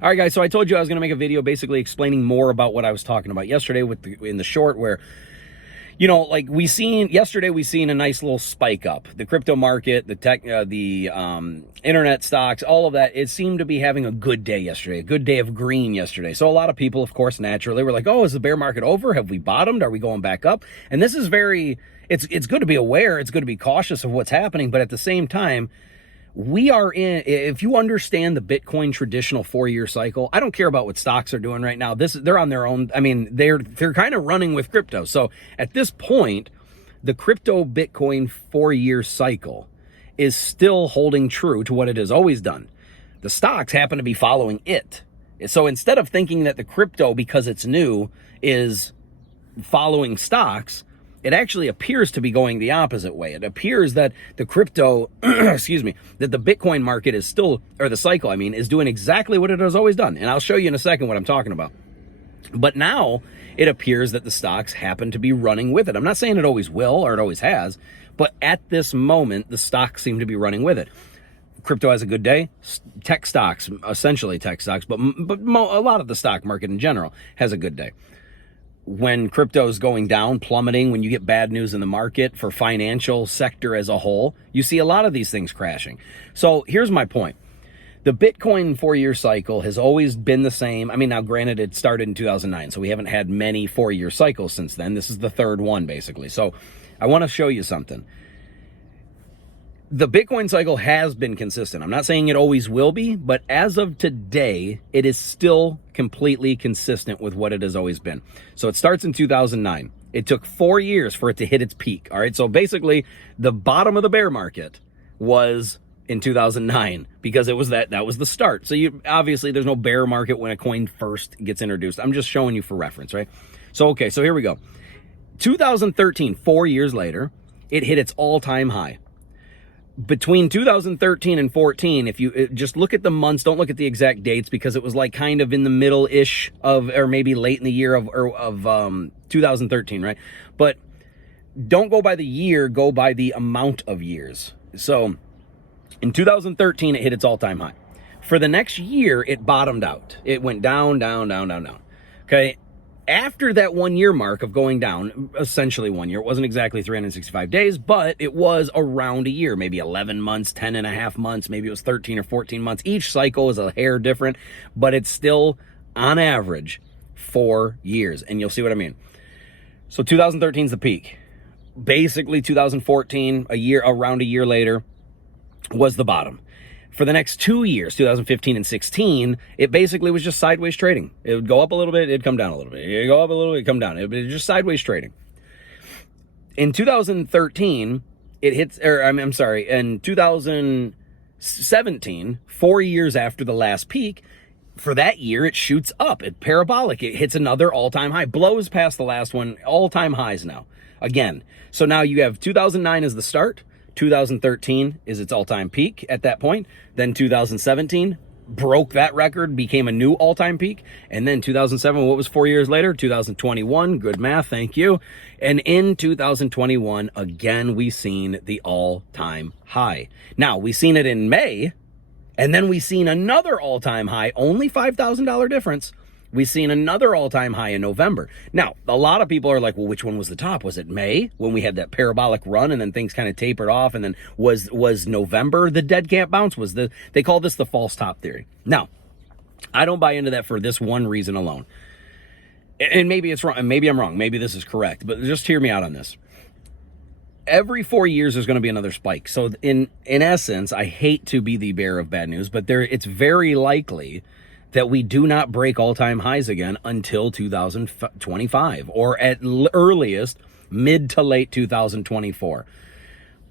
All right, guys, so I told you I was going to make a video basically explaining more about what I was talking about yesterday in the short where, like yesterday we seen a nice little spike up. The crypto market, the tech, the internet stocks, all of that, it seemed to be having a good day yesterday, a good day of green yesterday. So a lot of people, of course, naturally were like, oh, is the bear market over? Have we bottomed? Are we going back up? And this is it's good to be aware. It's good to be cautious of what's happening. But at the same time, if you understand the Bitcoin traditional 4-year cycle, I don't care about what stocks are doing right now. They're on their own. I mean, they're kind of running with crypto. So at this point, the crypto Bitcoin 4-year cycle is still holding true to what it has always done. The stocks happen to be following it. So instead of thinking that the crypto, because it's new, is following stocks, it actually appears to be going the opposite way. It appears that the crypto, excuse me, that the Bitcoin market is still, or the cycle, is doing exactly what it has always done. And I'll show you in a second what I'm talking about. But now it appears that the stocks happen to be running with it. I'm not saying it always will or it always has, but at this moment, the stocks seem to be running with it. Crypto has a good day. Tech stocks, essentially tech stocks, but a lot of the stock market in general has a good day. When crypto's going down, plummeting, when you get bad news in the market for financial sector as a whole, you see a lot of these things crashing. So here's my point. The Bitcoin 4-year cycle has always been the same. Now granted, it started in 2009, so we haven't had many 4-year cycles since then. This is the third one, basically. So I want to show you something. The Bitcoin cycle has been consistent. I'm not saying it always will be, but as of today, it is still completely consistent with what it has always been. So it starts in 2009. It took 4 years for it to hit its peak. All right. So basically, the bottom of the bear market was in 2009 because it was that was the start. So obviously there's no bear market when a coin first gets introduced. I'm just showing you for reference, right? So okay, so here we go. 2013, 4 years later, it hit its all-time high. Between 2013 and 14, if you just look at the months, don't look at the exact dates because it was like kind of in the middle-ish of, or maybe late in the year of 2013, right? But don't go by the year, go by the amount of years. So in 2013, it hit its all-time high. For the next year, it bottomed out. It went down, down, down, down, down. Okay. After that 1 year mark of going down, essentially 1 year, it wasn't exactly 365 days, but it was around a year, maybe 11 months, 10 and a half months, maybe it was 13 or 14 months. Each cycle is a hair different, but it's still on average 4 years. And you'll see what I mean. So 2013 is the peak. Basically 2014, around a year later, was the bottom. For the next 2 years, 2015 and 16, it basically was just sideways trading. It would go up a little bit, it'd come down a little bit. It'd go up a little bit, it'd come down. It was just sideways trading. In 2013, in 2017, 4 years after the last peak, for that year, it shoots up. It parabolic. It hits another all-time high. Blows past the last one. All-time highs now. Again. So now you have 2009 as the start. 2013 is its all-time peak at that point. Then 2017 broke that record, became a new all-time peak. And then 2007, what was 4 years later? 2021, good math, thank you. And in 2021, again, we seen the all-time high. Now, we seen it in May, and then we seen another all-time high, only $5,000 difference. We seen another all-time high in November. Now, a lot of people are like, well, which one was the top? Was it May when we had that parabolic run and then things kind of tapered off? And then was November the dead cat bounce? They call this the false top theory. Now, I don't buy into that for this one reason alone. And maybe it's wrong, and maybe I'm wrong. Maybe this is correct, but just hear me out on this. Every 4 years, there's going to be another spike. So in essence, I hate to be the bearer of bad news, but it's very likely that we do not break all-time highs again until 2025 or at earliest mid to late 2024.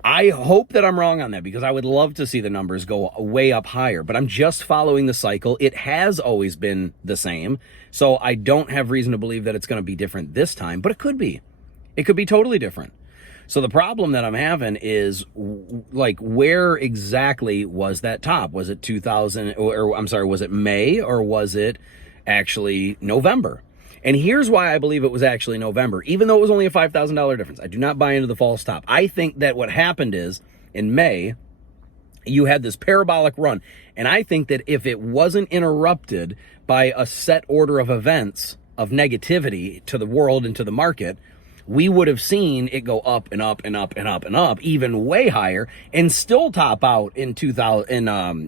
I hope that I'm wrong on that because I would love to see the numbers go way up higher, but I'm just following the cycle. It has always been the same, so I don't have reason to believe that it's going to be different this time, but it could be. It could be totally different. So the problem that I'm having is, like, where exactly was that top? Was it 2000, was it May or was it actually November? And here's why I believe it was actually November, even though it was only a $5,000 difference. I do not buy into the false top. I think that what happened is in May, you had this parabolic run. And I think that if it wasn't interrupted by a set order of events of negativity to the world and to the market, we would have seen it go up and up and up and up and up, even way higher, and still top out in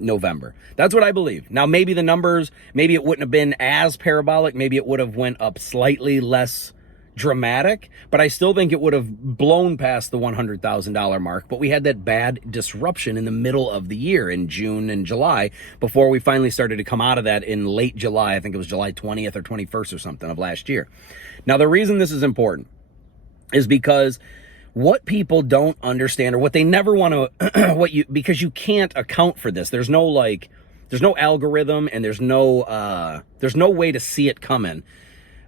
November. That's what I believe. Now, maybe the numbers, maybe it wouldn't have been as parabolic. Maybe it would have went up slightly less dramatic, but I still think it would have blown past the $100,000 mark. But we had that bad disruption in the middle of the year in June and July before we finally started to come out of that in late July. I think it was July 20th or 21st or something of last year. Now, the reason this is important is because what people don't understand, or what they never want to, because you can't account for this. There's no algorithm, and there's no way to see it coming.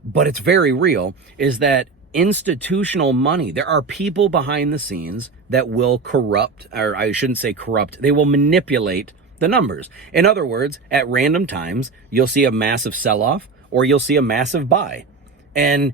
But it's very real, is that institutional money, there are people behind the scenes that will corrupt, or I shouldn't say corrupt, they will manipulate the numbers. In other words, at random times, you'll see a massive sell-off or you'll see a massive buy. And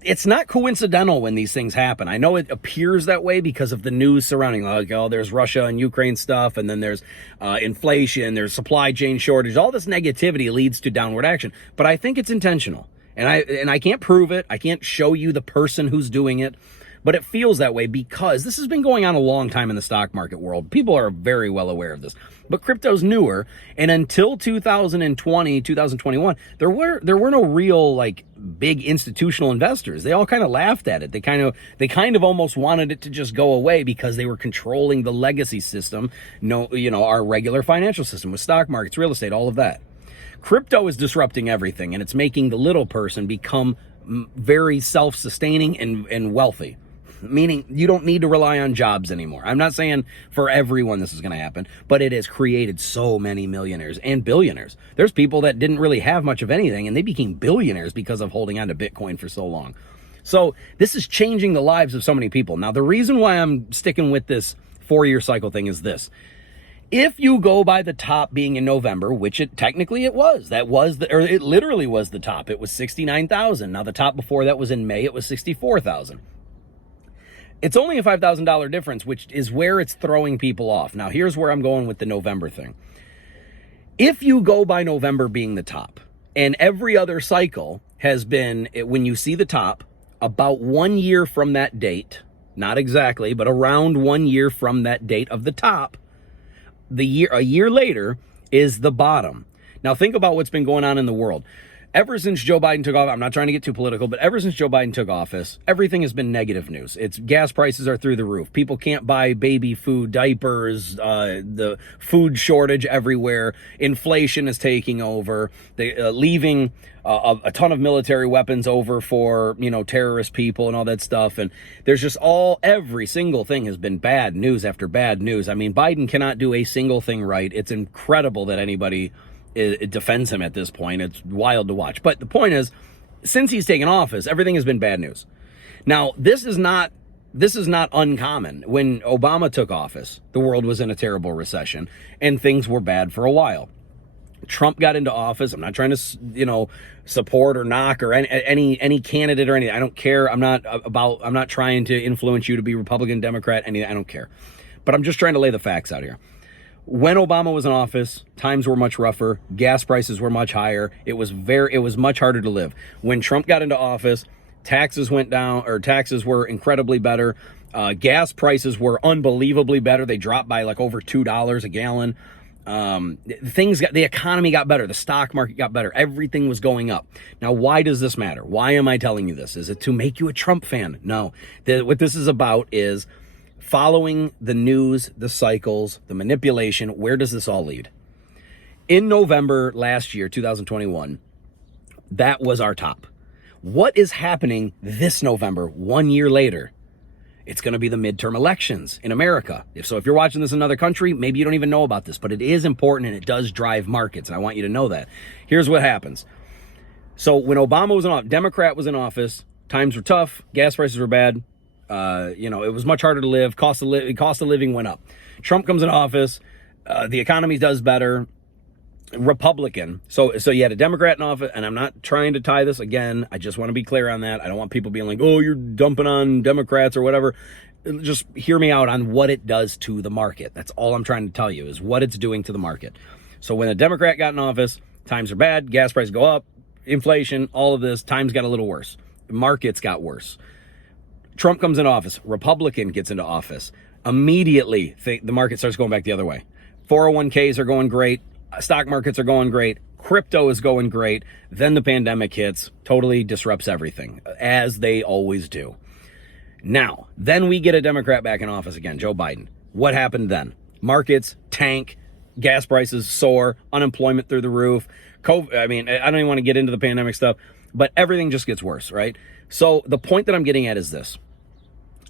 it's not coincidental when these things happen. I know it appears that way because of the news surrounding, like, oh, there's Russia and Ukraine stuff, and then there's inflation, there's supply chain shortage. All this negativity leads to downward action. But I think it's intentional. And I can't prove it. I can't show you the person who's doing it, but it feels that way because this has been going on a long time in the stock market world. People are very well aware of this, but crypto's newer. And until 2020, 2021, there were no real like big institutional investors. They all kind of laughed at it. They kind of almost wanted it to just go away because they were controlling the legacy system. Our regular financial system with stock markets, real estate, all of that. Crypto is disrupting everything, and it's making the little person become very self-sustaining and wealthy, meaning you don't need to rely on jobs anymore. I'm not saying for everyone this is going to happen, but it has created so many millionaires and billionaires. There's people that didn't really have much of anything, and they became billionaires because of holding on to Bitcoin for so long. So this is changing the lives of so many people. Now, the reason why I'm sticking with this 4-year cycle thing is this. If you go by the top being in November, which it was, it literally was the top. It was 69,000. Now the top before that was in May. It was 64,000. It's only a $5,000 difference, which is where it's throwing people off. Now here's where I'm going with the November thing. If you go by November being the top, and every other cycle has been, when you see the top, about 1 year from that date, not exactly, but around 1 year from that date of the top, a year later is the bottom. Now think about what's been going on in the world. Ever since Joe Biden took office, I'm not trying to get too political, but ever since Joe Biden took office, everything has been negative news. It's gas prices are through the roof. People can't buy baby food, diapers, the food shortage everywhere. Inflation is taking over. They leaving a ton of military weapons over for, terrorist people and all that stuff. And there's just every single thing has been bad news after bad news. I mean, Biden cannot do a single thing right. It's incredible that anybody it defends him at this point. It's wild to watch. But the point is, since he's taken office, everything has been bad news. Now, this is not uncommon. When Obama took office, the world was in a terrible recession and things were bad for a while. Trump got into office. I'm not trying to, support or knock or any candidate or anything. I don't care. I'm not trying to influence you to be Republican, Democrat, anything. I don't care. But I'm just trying to lay the facts out here. When Obama was in office, times were much rougher. Gas prices were much higher. It was much harder to live. When Trump got into office, taxes went down, or taxes were incredibly better. Gas prices were unbelievably better. They dropped by like over $2 a gallon. The economy got better. The stock market got better. Everything was going up. Now, why does this matter? Why am I telling you this? Is it to make you a Trump fan? No. What this is about is following the news, the cycles, the manipulation. Where does this all lead? In November last year, 2021, that was our top. What is happening this November, 1 year later? It's going to be the midterm elections in America. If you're watching this in another country, maybe you don't even know about this, but it is important and it does drive markets, and I want you to know that. Here's what happens. So when Obama was in office, Democrat was in office, times were tough, gas prices were bad. It was much harder to live. Cost of living went up. Trump comes in office. The economy does better. Republican. So you had a Democrat in office, and I'm not trying to tie this again. I just want to be clear on that. I don't want people being like, oh, you're dumping on Democrats or whatever. just hear me out on what it does to the market. That's all I'm trying to tell you, is what it's doing to the market. So when a Democrat got in office, times are bad, gas prices go up, inflation, all of this, times got a little worse. Markets got worse. Trump comes in office, Republican gets into office. Immediately, the market starts going back the other way. 401ks are going great. Stock markets are going great. Crypto is going great. Then the pandemic hits, totally disrupts everything, as they always do. Now, then we get a Democrat back in office again, Joe Biden. What happened then? Markets tank, gas prices soar, unemployment through the roof. COVID, I mean, I don't even want to get into the pandemic stuff, but everything just gets worse, right? So the point that I'm getting at is this.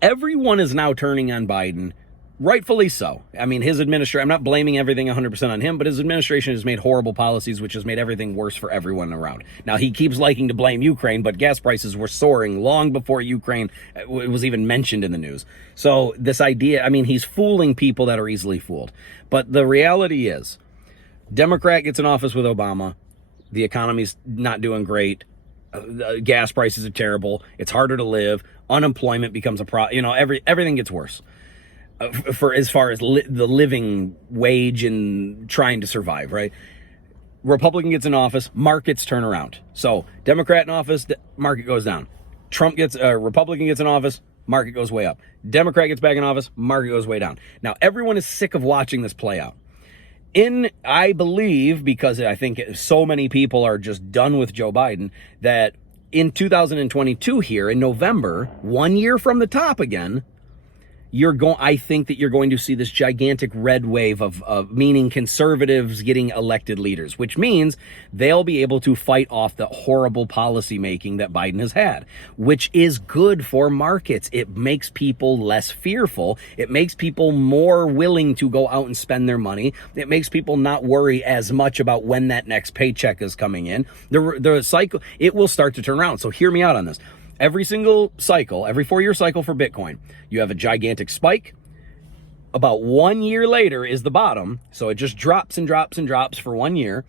Everyone is now turning on Biden, rightfully so. I mean, his administration, I'm not blaming everything 100% on him, but his administration has made horrible policies, which has made everything worse for everyone around. Now, he keeps liking to blame Ukraine, but gas prices were soaring long before Ukraine was even mentioned in the news. So this idea, I mean, he's fooling people that are easily fooled. But the reality is, Democrat gets in office with Obama, the economy's not doing great, gas prices are terrible, it's harder to live, unemployment becomes a problem, everything gets worse. For as far as the living wage and trying to survive, right? Republican gets in office, markets turn around. So Democrat in office, market goes down. Republican gets in office, market goes way up. Democrat gets back in office, market goes way down. Now everyone is sick of watching this play out. I believe, because I think so many people are just done with Joe Biden, that in 2022 here in November, 1 year from the top again, I think that you're going to see this gigantic red wave of meaning conservatives getting elected leaders, which means they'll be able to fight off the horrible policy making that Biden has had, which is good for markets. It makes people less fearful. It makes people more willing to go out and spend their money. It makes people not worry as much about when that next paycheck is coming in. The cycle, it will start to turn around. So hear me out on this. Every single cycle, every 4-year cycle for Bitcoin, you have a gigantic spike. About 1 year later is the bottom. So it just drops and drops and drops for 1 year,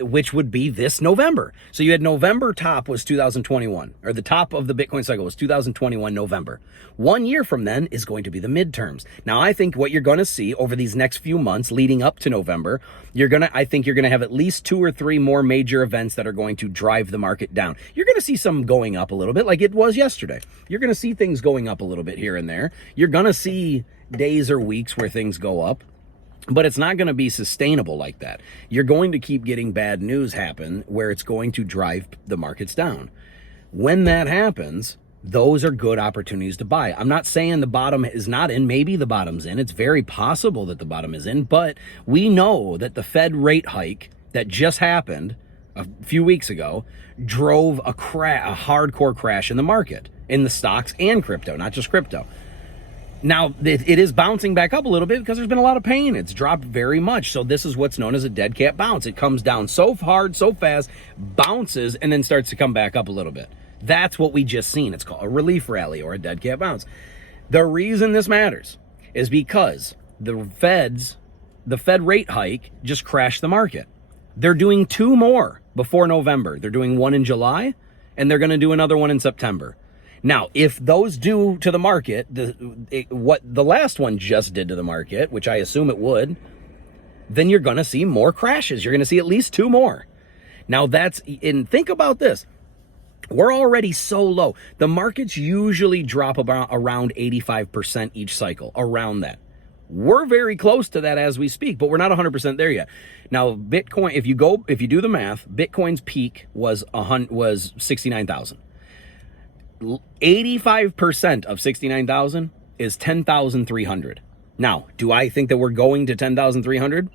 which would be this November. So you had November top was 2021, or the top of the Bitcoin cycle was 2021 November. 1 year from then is going to be the midterms. Now, I think what you're going to see over these next few months leading up to November, I think you're going to have at least 2 or 3 more major events that are going to drive the market down. You're going to see some going up a little bit like it was yesterday. You're going to see things going up a little bit here and there. You're going to see days or weeks where things go up. But it's not going to be sustainable like that. You're going to keep getting bad news happen where it's going to drive the markets down. When that happens, those are good opportunities to buy. I'm not saying the bottom is not in. Maybe the bottom's in. It's very possible that the bottom is in. But we know that the Fed rate hike that just happened a few weeks ago drove a hardcore crash in the market, in the stocks and crypto, not just crypto. Now, it is bouncing back up a little bit because there's been a lot of pain. It's dropped very much. So this is what's known as a dead cat bounce. It comes down so hard, so fast, bounces, and then starts to come back up a little bit. That's what we just seen. It's called a relief rally or a dead cat bounce. The reason this matters is because the Fed rate hike just crashed the market. They're doing 2 more before November. They're doing 1 in July, and they're going to do another 1 in September. Now, if those do to the market what the last one just did to the market, which I assume it would, then you're going to see more crashes. You're going to see at least 2 more. Now, and think about this. We're already so low. The markets usually drop around 85% each cycle, around that. We're very close to that as we speak, but we're not 100% there yet. Now, Bitcoin, if you do the math, Bitcoin's peak was 69,000. 85% of 69,000 is 10,300. Now, do I think that we're going to 10,300?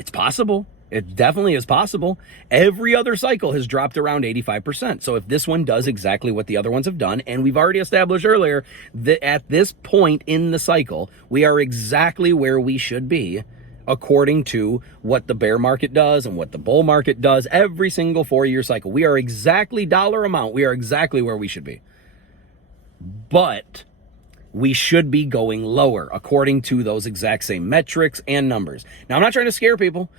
It's possible. It definitely is possible. Every other cycle has dropped around 85%. So if this one does exactly what the other ones have done, and we've already established earlier that at this point in the cycle, we are exactly where we should be according to what the bear market does and what the bull market does every single 4-year cycle. We are exactly dollar amount. We are exactly where we should be. But we should be going lower according to those exact same metrics and numbers. Now, I'm not trying to scare people,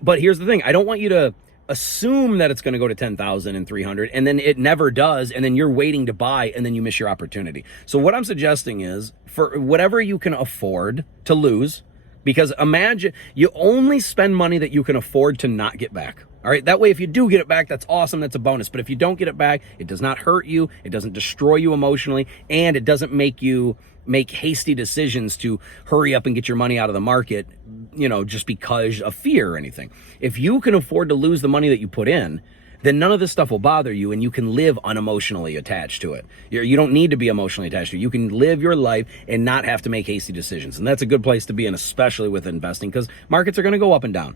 but here's the thing. I don't want you to assume that it's going to go to 10,000 and 300, and then it never does, and then you're waiting to buy, and then you miss your opportunity. So what I'm suggesting is, for whatever you can afford to lose, because imagine you only spend money that you can afford to not get back. All right, that way if you do get it back, that's awesome, that's a bonus. But if you don't get it back, it does not hurt you, it doesn't destroy you emotionally, and it doesn't make you make hasty decisions to hurry up and get your money out of the market, you know, just because of fear or anything. If you can afford to lose the money that you put in, then none of this stuff will bother you, and you can live unemotionally attached to it. You don't need to be emotionally attached to it. You can live your life and not have to make hasty decisions. And that's a good place to be in, especially with investing, because markets are going to go up and down.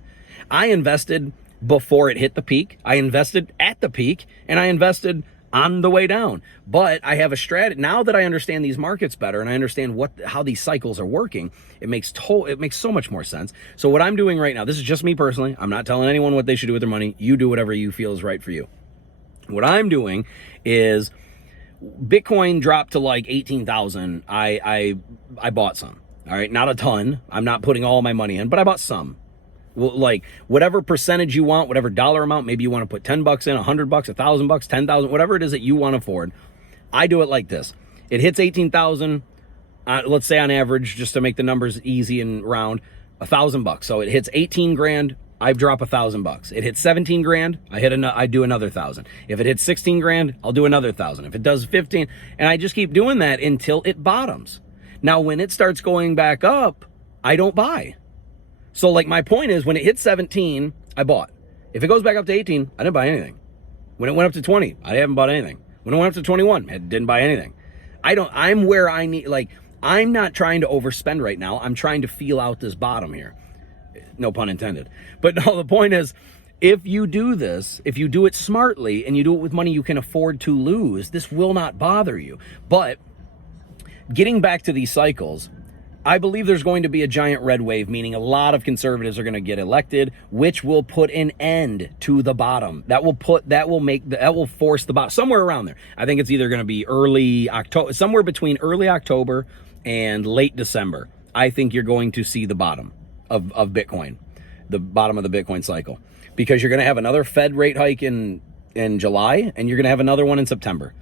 I invested before it hit the peak, I invested at the peak, and I invested on the way down. But I have a strategy now that I understand these markets better, and I understand how these cycles are working. It makes so much more sense. So what I'm doing right now, this is just me personally, I'm not telling anyone what they should do with their money. You do whatever you feel is right for you. What I'm doing is, Bitcoin dropped to like 18,000. I bought some. All right, not a ton. I'm not putting all my money in, but I bought some. Well, like whatever percentage you want, whatever dollar amount, maybe you want to put 10 bucks in, 100 bucks, 1,000 bucks, 10,000, whatever it is that you want to afford. I do it like this. It hits 18,000, let's say on average, just to make the numbers easy and round, 1,000 bucks. So it hits 18 grand, I drop 1,000 bucks. It hits 17 grand, I do another 1,000. If it hits 16 grand, I'll do another 1,000. If it does 15, and I just keep doing that until it bottoms. Now, when it starts going back up, I don't buy. So like my point is, when it hit 17, I bought. If it goes back up to 18, I didn't buy anything. When it went up to 20, I haven't bought anything. When it went up to 21, I didn't buy anything. I'm where I need, like, I'm not trying to overspend right now. I'm trying to feel out this bottom here. No pun intended. But no, the point is, if you do this, if you do it smartly and you do it with money you can afford to lose, this will not bother you. But getting back to these cycles, I believe there's going to be a giant red wave, meaning a lot of conservatives are going to get elected, which will put an end to the bottom. That will force the bottom somewhere around there. I think it's either going to be early October, somewhere between early October and late December. I think you're going to see the bottom of Bitcoin, the bottom of the Bitcoin cycle, because you're going to have another Fed rate hike in July, and you're going to have another one in September.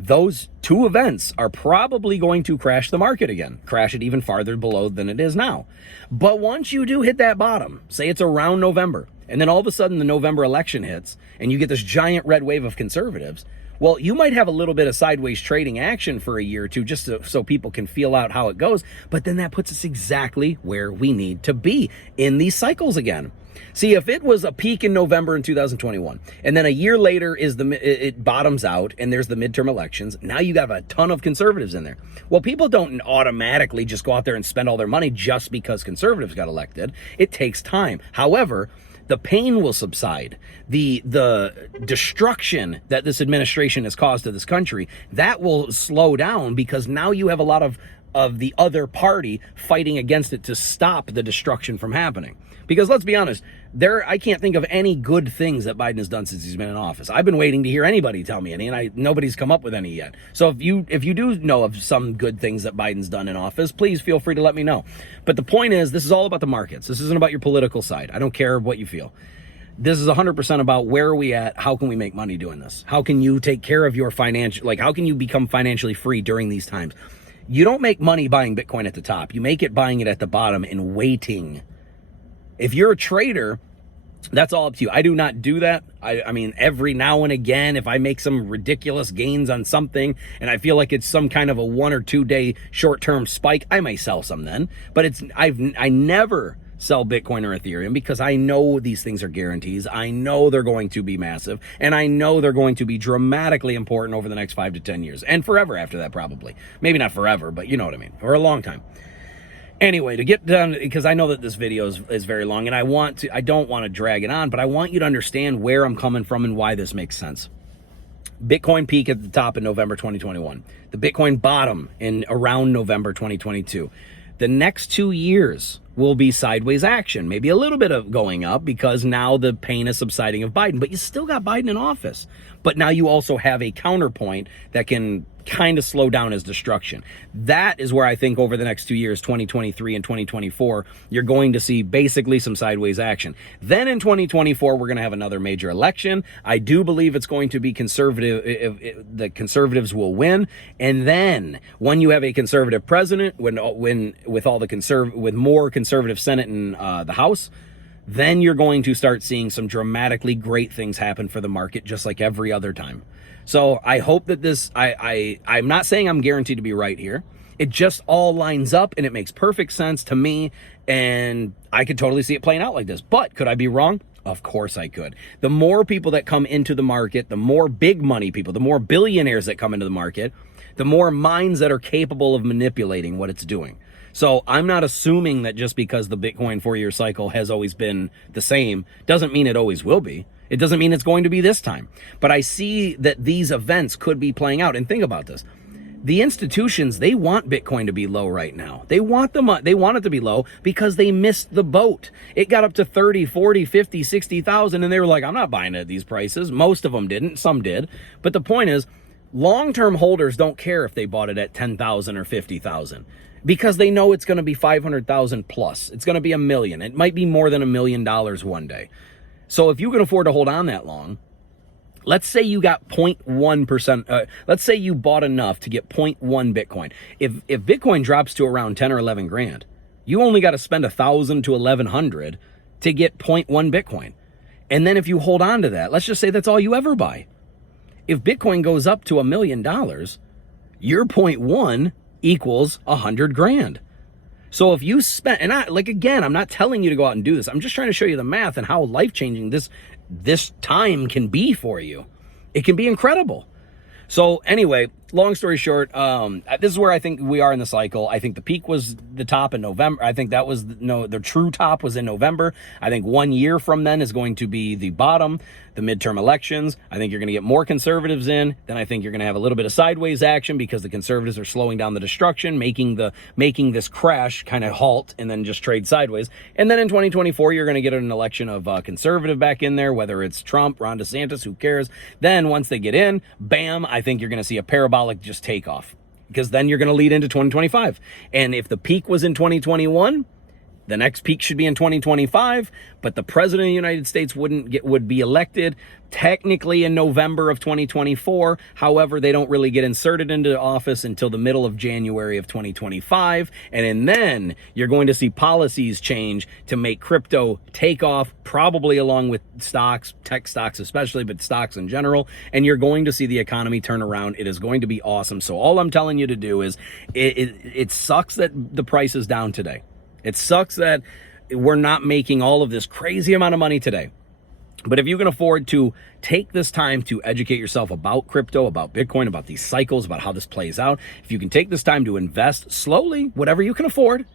Those two events are probably going to crash the market again, crash it even farther below than it is now. But once you do hit that bottom, say it's around November, and then all of a sudden the November election hits and you get this giant red wave of conservatives, well, you might have a little bit of sideways trading action for a year or two just so people can feel out how it goes. But then that puts us exactly where we need to be in these cycles again. See, if it was a peak in November in 2021, and then a year later it bottoms out and there's the midterm elections, now you have a ton of conservatives in there. Well, people don't automatically just go out there and spend all their money just because conservatives got elected. It takes time. However, the pain will subside. The destruction that this administration has caused to this country, that will slow down, because now you have a lot of the other party fighting against it to stop the destruction from happening. Because let's be honest, I can't think of any good things that Biden has done since he's been in office. I've been waiting to hear anybody tell me any, and nobody's come up with any yet. So if you do know of some good things that Biden's done in office, please feel free to let me know. But the point is, this is all about the markets. This isn't about your political side. I don't care what you feel. This is 100% about where are we at? How can we make money doing this? How can you take care of your how can you become financially free during these times? You don't make money buying Bitcoin at the top. You make it buying it at the bottom and waiting. If you're a trader, that's all up to you. I do not do that. I mean, every now and again, if I make some ridiculous gains on something and I feel like it's some kind of a 1 or 2 day short-term spike, I may sell some then. But I never sell Bitcoin or Ethereum, because I know these things are guarantees. I know they're going to be massive, and I know they're going to be dramatically important over the next 5 to 10 years, and forever after that, probably. Maybe not forever, but you know what I mean, or a long time. Anyway, to get done, because I know that this video is very long, and I don't want to drag it on, but I want you to understand where I'm coming from and why this makes sense. Bitcoin peak at the top in November 2021. The Bitcoin bottom in around November 2022. The next 2 years will be sideways action, maybe a little bit of going up, because now the pain is subsiding of Biden, but you still got Biden in office. But now you also have a counterpoint that can kind of slow down as destruction. That is where I think over the next 2 years, 2023 and 2024, you're going to see basically some sideways action. Then in 2024, we're going to have another major election. I do believe it's going to be conservative. The conservatives will win. And then when you have a conservative president, when with more conservative Senate and the House, then you're going to start seeing some dramatically great things happen for the market, just like every other time. So I hope that I'm not saying I'm guaranteed to be right here. It just all lines up and it makes perfect sense to me. And I could totally see it playing out like this. But could I be wrong? Of course I could. The more people that come into the market, the more big money people, the more billionaires that come into the market, the more minds that are capable of manipulating what it's doing. So I'm not assuming that just because the Bitcoin 4-year cycle has always been the same doesn't mean it always will be. It doesn't mean it's going to be this time. But I see that these events could be playing out. And think about this. The institutions, they want Bitcoin to be low right now. They want it to be low because they missed the boat. It got up to 30, 40, 50, 60,000 and they were like, I'm not buying it at these prices. Most of them didn't, some did. But the point is, long-term holders don't care if they bought it at 10,000 or 50,000. Because they know it's going to be 500,000 plus. It's going to be $1 million. It might be more than $1 million one day. So if you can afford to hold on that long, let's say you got 0.1%. Let's say you bought enough to get 0.1 Bitcoin. If Bitcoin drops to around 10 or 11 grand, you only got to spend 1,000 to 1,100 to get 0.1 Bitcoin. And then if you hold on to that, let's just say that's all you ever buy. If Bitcoin goes up to $1 million, your 0.1 equals 100 grand. So if you spend, and I'm not telling you to go out and do this. I'm just trying to show you the math and how life-changing this time can be for you. It can be incredible. So anyway, long story short, this is where I think we are in the cycle. I think the peak was the top in November. I think that was the true top was in November. I think 1 year from then is going to be the bottom, the midterm elections. I think you're going to get more conservatives in. Then I think you're going to have a little bit of sideways action because the conservatives are slowing down the destruction, making this crash kind of halt and then just trade sideways. And then in 2024, you're going to get an election of conservative back in there, whether it's Trump, Ron DeSantis, who cares? Then once they get in, bam, I think you're going to see a parabolic just take off, because then you're going to lead into 2025. And if the peak was in 2021, the next peak should be in 2025, but the president of the United States would be elected technically in November of 2024. However, they don't really get inserted into office until the middle of January of 2025. And then you're going to see policies change to make crypto take off, probably along with stocks, tech stocks especially, but stocks in general. And you're going to see the economy turn around. It is going to be awesome. So all I'm telling you to do is, it sucks that the price is down today. It sucks that we're not making all of this crazy amount of money today. But if you can afford to take this time to educate yourself about crypto, about Bitcoin, about these cycles, about how this plays out, if you can take this time to invest slowly, whatever you can afford,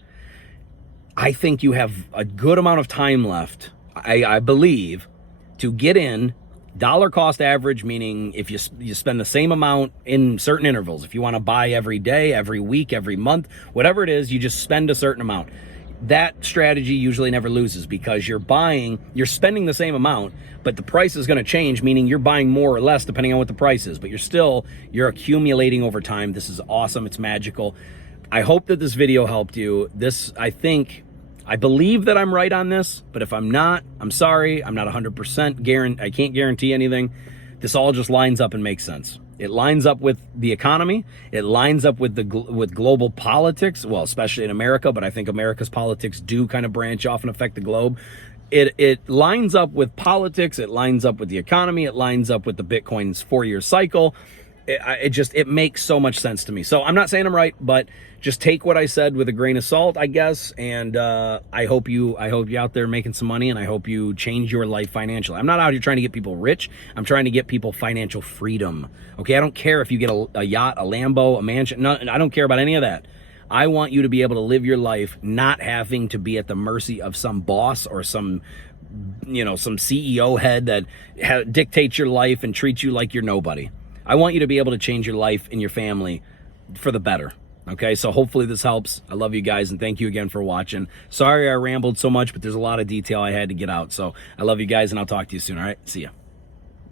I think you have a good amount of time left, I believe, to get in. Dollar cost average, meaning if you spend the same amount in certain intervals, if you want to buy every day, every week, every month, whatever it is, you just spend a certain amount. That strategy usually never loses because you're spending the same amount, but the price is going to change, meaning you're buying more or less depending on what the price is, but you're accumulating over time. This is awesome. It's magical. I hope that this video helped you. I believe that I'm right on this, but if I'm not, I'm sorry. I'm not 100% I can't guarantee anything. This all just lines up and makes sense. It lines up with the economy. It lines up with with global politics, well, especially in America, but I think America's politics do kind of branch off and affect the globe. It lines up with politics. It lines up with the economy. It lines up with the Bitcoin's 4-year cycle. It makes so much sense to me. So I'm not saying I'm right, but just take what I said with a grain of salt, I guess. And I hope you're out there making some money, and I hope you change your life financially. I'm not out here trying to get people rich. I'm trying to get people financial freedom. Okay, I don't care if you get a yacht, a Lambo, a mansion. No, I don't care about any of that. I want you to be able to live your life not having to be at the mercy of some boss or some CEO head that dictates your life and treats you like you're nobody. I want you to be able to change your life and your family for the better. Okay, so hopefully this helps. I love you guys, and thank you again for watching. Sorry I rambled so much, but there's a lot of detail I had to get out. So I love you guys, and I'll talk to you soon. All right, see ya.